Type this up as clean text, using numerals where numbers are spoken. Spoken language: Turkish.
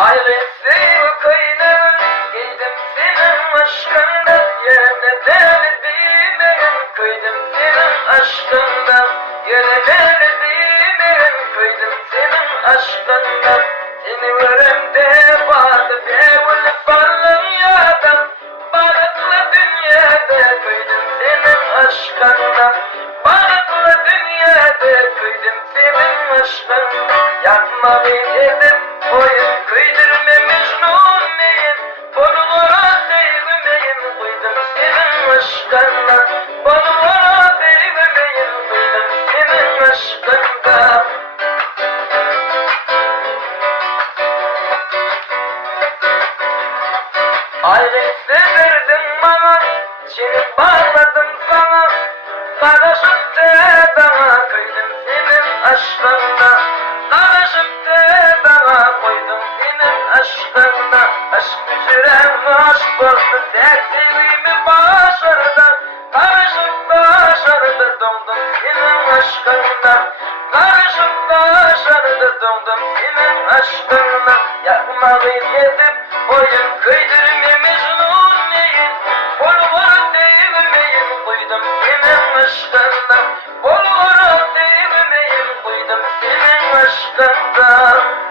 Ailesi kıyının giydim senin aşkından, yine deldiğimin kıydım senin aşkından, yine deldiğimin kıydım senin aşkından. Seni görümde vardı bir falan yadan, balıklı dünyada kıydım senin aşkından, balıklı dünyada kıydım senin aşkından. Yapma beni edip boyun kıydırma Mecnun meyin, bonulara sevmeyin kıydım senin aşkından, bonulara sevmeyin kıydım senin aşkından. Ayrı severdin bana, seni bağladım sana, karışıp da bana kıydım senin aşkından, karışıp da bana koydum senin aşkından. Aşk üzerine aşk oldu, tek sevgimi başardı, karışıp da aşardı dondum senin aşkından, karışıp da aşardı dondum senin aşkından. Yapmalı edip boyun kıydırma Mecnun meyin, bonulara sevmeyin kıydım senin aşkından, bonulara sevmeyin kıydım senin aşkından.